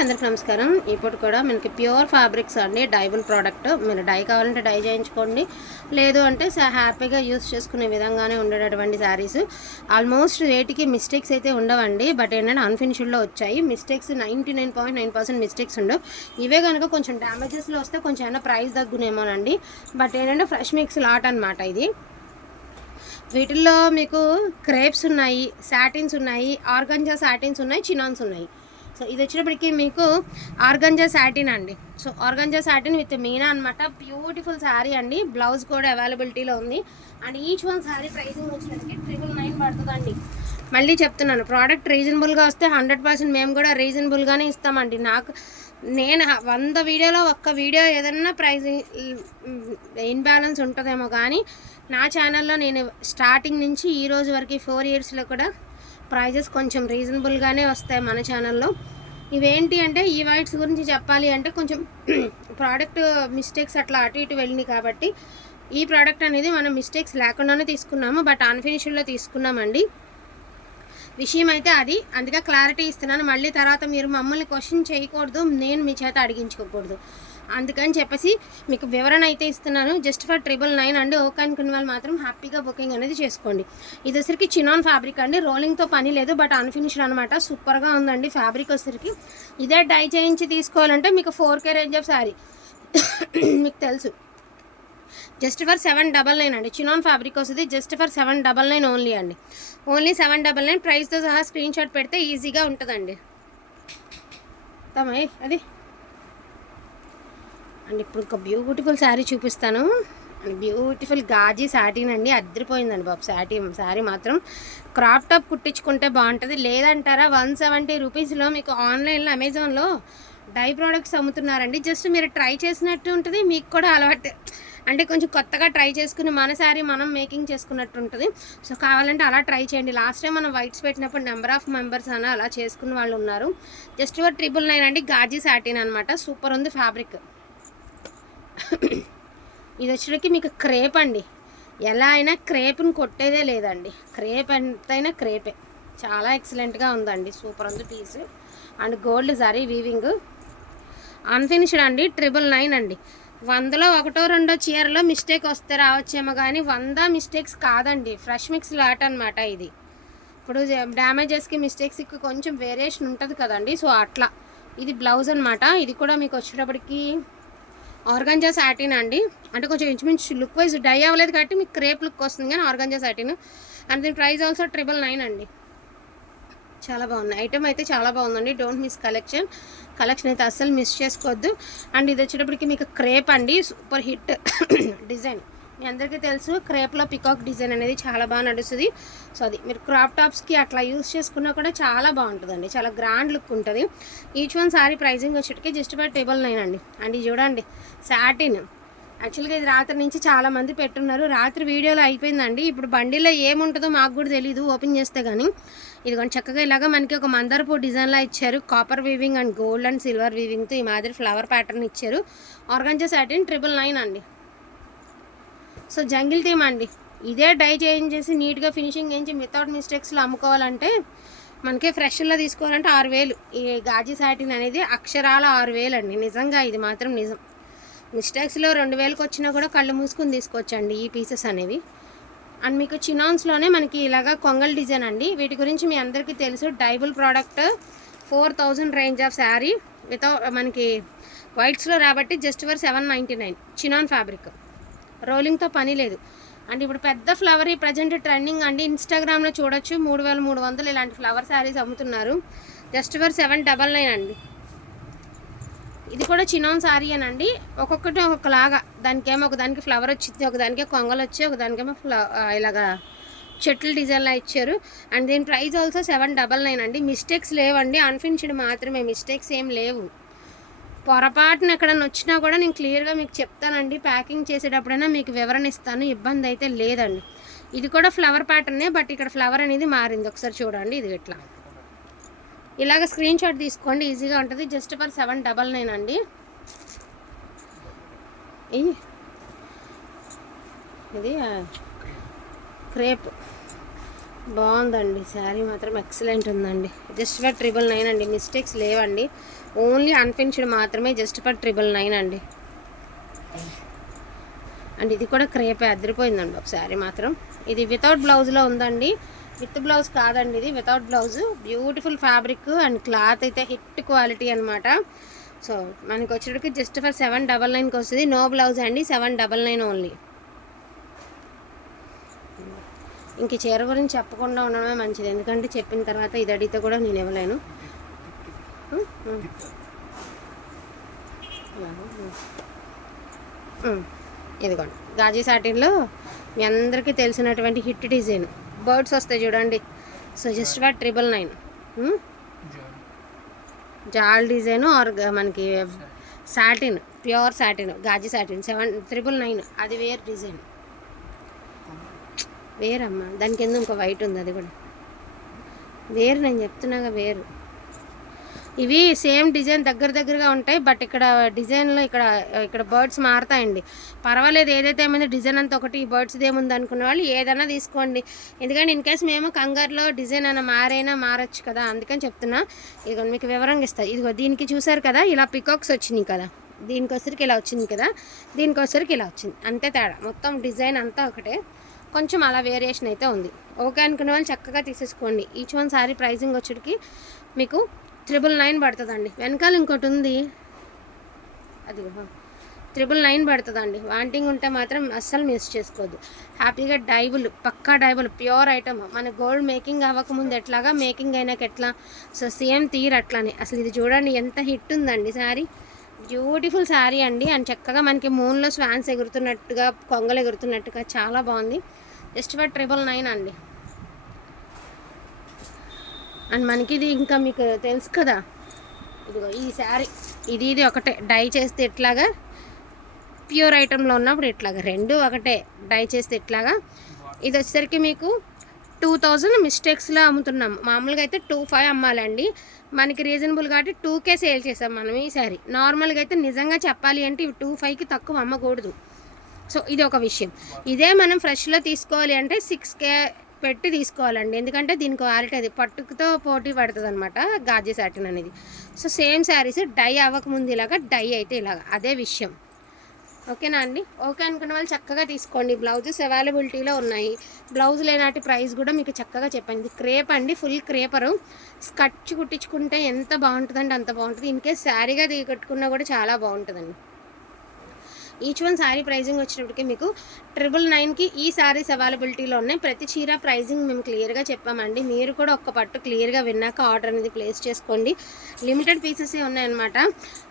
అందరికి నమస్కారం. ఇప్పుడు కూడా మనకి ప్యూర్ ఫ్యాబ్రిక్స్ అండి, డైబుల్ ప్రోడక్ట్. మీరు డై కావాలంటే డై చేయించుకోండి, లేదు అంటే హ్యాపీగా యూస్ చేసుకునే విధంగానే ఉండేటటువంటి శారీస్. ఆల్మోస్ట్ రేటుకి మిస్టేక్స్ అయితే ఉండవండి, బట్ ఏంటంటే అన్ఫినిష్డ్లో వచ్చాయి. మిస్టేక్స్ 99.9% మిస్టేక్స్ ఉండవు. ఇవే కనుక కొంచెం డ్యామేజెస్లో వస్తే కొంచెం ఏమైనా ప్రైస్ తగ్గునేమోనండి, బట్ ఏంటంటే ఫ్రెష్ మిక్స్ లాట్ అనమాట ఇది. వీటిల్లో మీకు క్రేప్స్ ఉన్నాయి, సాటిన్స్ ఉన్నాయి, ఆర్గంజా సాటిన్స్ ఉన్నాయి, చినాన్స్ ఉన్నాయి. సో ఇది వచ్చినప్పటికీ మీకు ఆర్గంజా సాటిన్ అండి. So organza satin with Meena అనమాట. బ్యూటిఫుల్ శారీ అండి. బ్లౌజ్ కూడా అవైలబిలిటీలో ఉంది. And each one sari pricing వచ్చినప్పటికీ 999 పడుతుందండి. మళ్ళీ చెప్తున్నాను, ప్రోడక్ట్ రీజనబుల్గా వస్తే 100% మేము కూడా రీజనబుల్గానే ఇస్తామండి. నేను 100 వీడియోలో ఒక్క వీడియో ఏదన్నా ప్రైజింగ్ ఇన్బ్యాలెన్స్ ఉంటుందేమో, కానీ నా ఛానల్లో నేను స్టార్టింగ్ నుంచి ఈ రోజు వరకు 4 ఇయర్స్లో కూడా ప్రైజెస్ కొంచెం రీజనబుల్గానే వస్తాయి మన ఛానల్లో. ఇవేంటి అంటే ఈ వైట్స్ గురించి చెప్పాలి అంటే కొంచెం ప్రోడక్ట్ మిస్టేక్స్ అట్లా అటు ఇటు వెళ్ళినాయి, కాబట్టి ఈ ప్రోడక్ట్ అనేది మనం మిస్టేక్స్ లేకుండానే తీసుకున్నాము, బట్ అన్ఫినిష్డ్లో తీసుకున్నామండి. విషయం అయితే అది, అందుకే క్లారిటీ ఇస్తున్నాను. మళ్ళీ తర్వాత మీరు మమ్మల్ని క్వశ్చన్ చేయకూడదు, నేను మీ చేత అడిగించుకోకూడదు, అందుకని చెప్పేసి మీకు వివరణ అయితే ఇస్తున్నాను. జస్ట్ ఫర్ 999 అండి. ఓకే అనుకున్న వాళ్ళు మాత్రం హ్యాపీగా బుకింగ్ అనేది చేసుకోండి. ఇది వచ్చరికి చినాన్ ఫ్యాబ్రిక్ అండి, రోలింగ్తో పని లేదు, బట్ అన్ఫినిష్డ్ అనమాట. సూపర్గా ఉందండి ఫ్యాబ్రిక్ వచ్చరికి. ఇదే డై చేయించి తీసుకోవాలంటే మీకు 4K రేంజ్ ఆఫ్ శారీ మీకు తెలుసు. జస్ట్ ఫర్ 799 అండి. చినాన్ ఫ్యాబ్రిక్ వస్తుంది. జస్ట్ ఫర్ 799 ఓన్లీ అండి. ఓన్లీ 799. ప్రైస్తో సహా స్క్రీన్ షాట్ పెడితే ఈజీగా ఉంటుందండి. తమై అది అండ్ ఇప్పుడు ఒక బ్యూటిఫుల్ శారీ చూపిస్తాను. బ్యూటిఫుల్ గాజీ సాటిన్ అండి, అద్దరిపోయిందండి బాబు. శారీ మాత్రం క్రాప్ టాప్ కుట్టించుకుంటే బాగుంటుంది. లేదంటారా 170 రూపీస్లో మీకు ఆన్లైన్లో అమెజాన్లో డై ప్రోడక్ట్స్ అమ్ముతున్నారండి. జస్ట్ మీరు ట్రై చేసినట్టు ఉంటుంది, మీకు కూడా అలవాటు అంటే కొంచెం కొత్తగా ట్రై చేసుకుని మన శారీ మనం మేకింగ్ చేసుకున్నట్టు ఉంటుంది. సో కావాలంటే అలా ట్రై చేయండి. లాస్ట్ టైం మనం వైట్స్ పెట్టినప్పుడు నెంబర్ ఆఫ్ మెంబర్స్ అని అలా చేసుకున్న వాళ్ళు ఉన్నారు. జస్ట్ 999 అండి. గాజీ సాటిన్ అనమాట. సూపర్ ఉంది ఫ్యాబ్రిక్. ఇది వచ్చేటికి మీకు క్రేప్ అండి. ఎలా అయినా క్రేప్ని కొట్టేదే లేదండి. క్రేప్ ఎంతైనా క్రేపే. చాలా ఎక్సలెంట్గా ఉందండి. సూపర్ ఉంది piece. And gold zari weaving. Unfinished అండి. 999 అండి. 100లో 1-2 చీరలో మిస్టేక్ వస్తే రావచ్చేమో, కానీ 100 మిస్టేక్స్ కాదండి. ఫ్రెష్ మిక్స్ లాట్ అనమాట ఇది. ఇప్పుడు డ్యామేజెస్కి మిస్టేక్స్కి కొంచెం వేరియేషన్ ఉంటుంది కదండి, సో అట్లా. ఇది బ్లౌజ్ అనమాట. ఇది కూడా మీకు వచ్చేటప్పటికి ఆర్గంజా సాటిన్ అండి. అంటే కొంచెం ఇంచుమించు లుక్ వైజ్ డై అవ్వలేదు కాబట్టి మీకు క్రేప్ లుక్ వస్తుంది, కానీ ఆర్గంజా సాటిన్. అండ్ దీని ప్రైస్ ఆల్సో 999 అండి. చాలా బాగుంది ఐటమ్ అయితే, చాలా బాగుందండి. డోంట్ మిస్ కలెక్షన్ అయితే అస్సలు మిస్ చేసుకోవద్దు. అండ్ ఇది వచ్చేటప్పటికి మీకు క్రేప్ అండి. Super hit design. మీ అందరికీ తెలుసు క్రేప్లో పికాక్ డిజైన్ అనేది చాలా బాగా నడుస్తుంది. సో అది మీరు క్రాప్ టాప్స్కి అట్లా యూస్ చేసుకున్నా కూడా చాలా బాగుంటుందండి. చాలా గ్రాండ్ లుక్ ఉంటుంది. ఈచ్ వన్ సారీ ప్రైజింగ్ వచ్చేటికి జస్ట్ ఫర్ 999 అండి. అండ్ ఇది చూడండి సాటిన్. యాక్చువల్గా ఇది రాత్రి నుంచి చాలామంది పెట్టున్నారు. రాత్రి వీడియోలో అయిపోయిందండి. ఇప్పుడు బండిలో ఏముంటుందో మాకు కూడా తెలియదు ఓపెన్ చేస్తే, కానీ ఇదిగోండి చక్కగా ఇలాగా మనకి ఒక మందారపూ డిజైన్లా ఇచ్చారు. Copper weaving and gold and silver వీవింగ్తో ఈ మాదిరి ఫ్లవర్ ప్యాటర్న్ ఇచ్చారు. ఆర్గంజా సాటిన్ 999 అండి. సో జంగిల్ థీమ్ అండి. ఇదే డై చేయించేసి నీట్గా ఫినిషింగ్ చేయించి వితౌట్ మిస్టేక్స్లో అమ్ముకోవాలంటే మనకి ఫ్రెష్లో తీసుకోవాలంటే 6000. ఈ గాజీ సాటిన్ అనేది అక్షరాల 6000 అండి. నిజంగా ఇది మాత్రం నిజం. మిస్టేక్స్లో 2000కి వచ్చినా కూడా కళ్ళు మూసుకొని తీసుకోవచ్చండి ఈ పీసెస్ అనేవి. అండ్ మీకు చినాన్స్లోనే మనకి ఇలాగా కొంగల్ డిజైన్ అండి. వీటి గురించి మీ అందరికీ తెలుసు. డైబుల్ product 4000 range of sari without మనకి వైట్స్లో రాబట్టి జస్ట్ ఫర్ 799. చినాన్ ఫ్యాబ్రిక్, రోలింగ్తో పని లేదు. అండ్ ఇప్పుడు పెద్ద ఫ్లవర్ ఈ ప్రజెంట్ ట్రెండింగ్ అండి. ఇన్స్టాగ్రామ్లో చూడొచ్చు 3300 ఇలాంటి ఫ్లవర్ శారీస్ అమ్ముతున్నారు. జస్ట్ ఫర్ 799 అండి. ఇది కూడా చినాన్ శారీ అనండి. ఒక్కొక్కటి ఒక్కొక్కలాగా. దానికేమో ఒకదానికి ఫ్లవర్ వచ్చింది, ఒకదానికే కొంగలు వచ్చి, ఒకదానికేమో ఇలాగా చెట్లు డిజైన్లా ఇచ్చారు. అండ్ దీని ప్రైస్ ఆల్సో 799 అండి. మిస్టేక్స్ లేవండి, అన్ఫినిష్డ్ మాత్రమే, మిస్టేక్స్ ఏం లేవు. పొరపాటున ఎక్కడన్నా వచ్చినా కూడా నేను క్లియర్గా మీకు చెప్తానండి. ప్యాకింగ్ చేసేటప్పుడైనా మీకు వివరణ ఇస్తాను, ఇబ్బంది అయితే లేదండి. ఇది కూడా ఫ్లవర్ ప్యాటర్నే, బట్ ఇక్కడ ఫ్లవర్ అనేది మారింది. ఒకసారి చూడండి. ఇది ఇట్లా ఇలాగ స్క్రీన్ షాట్ తీసుకోండి, ఈజీగా ఉంటుంది. జస్ట్ ఫర్ 799 అండి. ఇది క్రేప్ బాగుందండి. శారీ మాత్రం ఎక్సలెంట్ ఉందండి. జస్ట్ ఫర్ 999 అండి. మిస్టేక్స్ లేవండి. ఓన్లీ అన్ఫినిష్డ్ మాత్రమే, జస్ట్ ఫర్ 999 అండి. అండ్ ఇది కూడా క్రేపే, అదిరిపోయిందండి ఒకసారి మాత్రం. ఇది వితౌట్ బ్లౌజ్లో ఉందండి, విత్ బ్లౌజ్ కాదండి, ఇది without blouse. Beautiful fabric and cloth అయితే హిట్ క్వాలిటీ అనమాట. సో మనకి వచ్చేటికి జస్ట్ ఫర్ 799కి వస్తుంది. నో బ్లౌజ్ అండి, 799 ఓన్లీ. ఇంక చీర గురించి చెప్పకుండా ఉండడమే మంచిది, ఎందుకంటే చెప్పిన తర్వాత ఇది అడిగితే కూడా నేను ఇవ్వలేను. ఇదిగోండి గాజీ సాటిన్లో మీ అందరికీ తెలిసినటువంటి హిట్ డిజైన్ బర్డ్స్ వస్తాయి చూడండి. So just for 999. Jaal design or మనకి satin, pure satin, gaji satin 799. అది వేర్ డిజైన్, వేరమ్మా. దాని కింద ఇంకో వైట్ ఉంది, అది కూడా వేరు. నేను చెప్తున్నాగా వేరు. ఇవి సేమ్ డిజైన్ దగ్గరగా ఉంటాయి, బట్ ఇక్కడ డిజైన్లో ఇక్కడ బర్డ్స్ మారుతాయండి. పర్వాలేదు, ఏదైతే ఏమైంది డిజైన్ అంతా ఒకటి, ఈ బర్డ్స్ది ఏముంది అనుకున్న వాళ్ళు ఏదైనా తీసుకోండి. ఎందుకంటే ఇన్ కేస్ మేము కంగారులో డిజైన్ అయినా మారచ్చు కదా, అందుకని చెప్తున్నా. ఇదిగో మీకు వివరంగా ఇస్తాను. ఇదిగో దీనికి చూసారు కదా, ఇలా పికాక్స్ వచ్చినాయి కదా, దీనికి వచ్చరికి ఇలా వచ్చింది కదా, దీనికి వచ్చరికి ఇలా వచ్చింది, అంతే తేడా. మొత్తం డిజైన్ అంతా ఒకటే, కొంచెం అలా వేరియేషన్ అయితే ఉంది. ఓకే అనుకునే వాళ్ళు చక్కగా తీసేసుకోండి. ఈచ్ వన్ సారీ ప్రైజింగ్ వచ్చేటికి మీకు 999 పడుతుందండి. వెనకాల ఇంకోటి ఉంది, అది 999 పడుతుందండి. వాంటింగ్ ఉంటే మాత్రం అస్సలు మిస్ చేసుకోవద్దు. హ్యాపీగా డైబుల్, పక్కా డైబుల్, ప్యూర్ ఐటమ్. మన గోల్డ్ మేకింగ్ అవ్వకముందు ఎట్లాగా, మేకింగ్ అయినాక ఎట్లా, సో సేమ్ తీరు అట్లానే. అసలు ఇది చూడండి ఎంత హిట్ ఉందండి శారీ. బ్యూటిఫుల్ శారీ అండి. అండ్ చక్కగా మనకి మూన్లో స్వాన్స్ ఎగురుతున్నట్టుగా, కొంగలు ఎగురుతున్నట్టుగా చాలా బాగుంది. జస్ట్ ఫర్ 999 అండి. అండ్ మనకి ఇది ఇంకా మీకు తెలుసు కదా, ఇదిగో ఈ శారీ, ఇది ఒకటే. డై చేస్తే ఎట్లాగా, ప్యూర్ ఐటెంలో ఉన్నప్పుడు ఎట్లాగా, రెండు ఒకటే. డై చేస్తే ఎట్లాగా. ఇది వచ్చేసరికి మీకు 2000 మిస్టేక్స్లో అమ్ముతున్నాం. మామూలుగా అయితే 25 అమ్మాలండి, మనకి రీజనబుల్ కాబట్టి 2K సేల్ చేసాం మనం ఈ శారీ. నార్మల్గా అయితే నిజంగా చెప్పాలి అంటే 25కి తక్కువ అమ్మకూడదు. సో ఇది ఒక విషయం. ఇదే మనం ఫ్రెష్లో తీసుకోవాలి అంటే 6K పెట్టి తీసుకోవాలండి, ఎందుకంటే దీని క్వాలిటీ అది పట్టుకుతో పోటీ పడుతుంది అనమాట గాజీ సాటిన్ అనేది. సో సేమ్ శారీస్ డై అవ్వకముందు ఇలాగా, డై అయితే ఇలాగా, అదే విషయం. ఓకేనా అండి? ఓకే అనుకున్న వాళ్ళు చక్కగా తీసుకోండి. బ్లౌజెస్ అవైలబిలిటీలో ఉన్నాయి. బ్లౌజ్ లేనాటి ప్రైస్ కూడా మీకు చక్కగా చెప్పండి. క్రేప్ అండి, ఫుల్ క్రేపరు. స్కచ్ కుట్టించుకుంటే ఎంత బాగుంటుందండి అంత బాగుంటుంది. ఇన్కేస్ శారీగా కట్టుకున్నా కూడా చాలా బాగుంటుందండి. ఈచ్ వన్ శారీ ప్రైజింగ్ వచ్చినప్పటికీ మీకు 999కి ఈ శారీస్ అవైలబిలిటీలో ఉన్నాయి. ప్రతి చీర ప్రైజింగ్ మేము క్లియర్గా చెప్పామండి. మీరు కూడా ఒక్క పట్టు క్లియర్గా విన్నాక ఆర్డర్ అనేది ప్లేస్ చేసుకోండి. లిమిటెడ్ పీసెసే ఉన్నాయన్నమాట.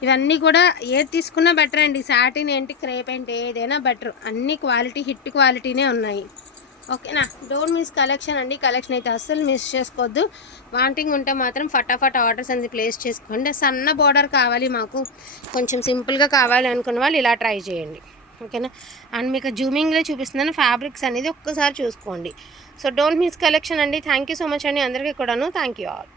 ఇవన్నీ కూడా ఏది తీసుకున్నా బెటర్ అండి. సాటిన్ ఏంటి, క్రేప్ ఏంటి, ఏదైనా బెటర్. అన్ని క్వాలిటీ, హిట్ క్వాలిటీనే ఉన్నాయి. ఓకేనా? డోంట్ మిస్ కలెక్షన్ అండి. కలెక్షన్ అయితే అస్సలు మిస్ చేసుకోవద్దు. వాంటింగ్ ఉంటే మాత్రం ఫటాఫట్ ఆర్డర్స్ అనేది ప్లేస్ చేసుకోండి. సన్న బోర్డర్ కావాలి మాకు, కొంచెం సింపుల్గా కావాలి అనుకున్న వాళ్ళు ఇలా ట్రై చేయండి. ఓకేనా? అండ్ మీకు జూమింగ్లో చూపిస్తున్నాను ఫ్యాబ్రిక్స్ అనేది ఒక్కసారి చూసుకోండి. సో డోంట్ మిస్ కలెక్షన్ అండి. థ్యాంక్ యూ సో మచ్ అండి అందరికీ కూడాను. Thank you all.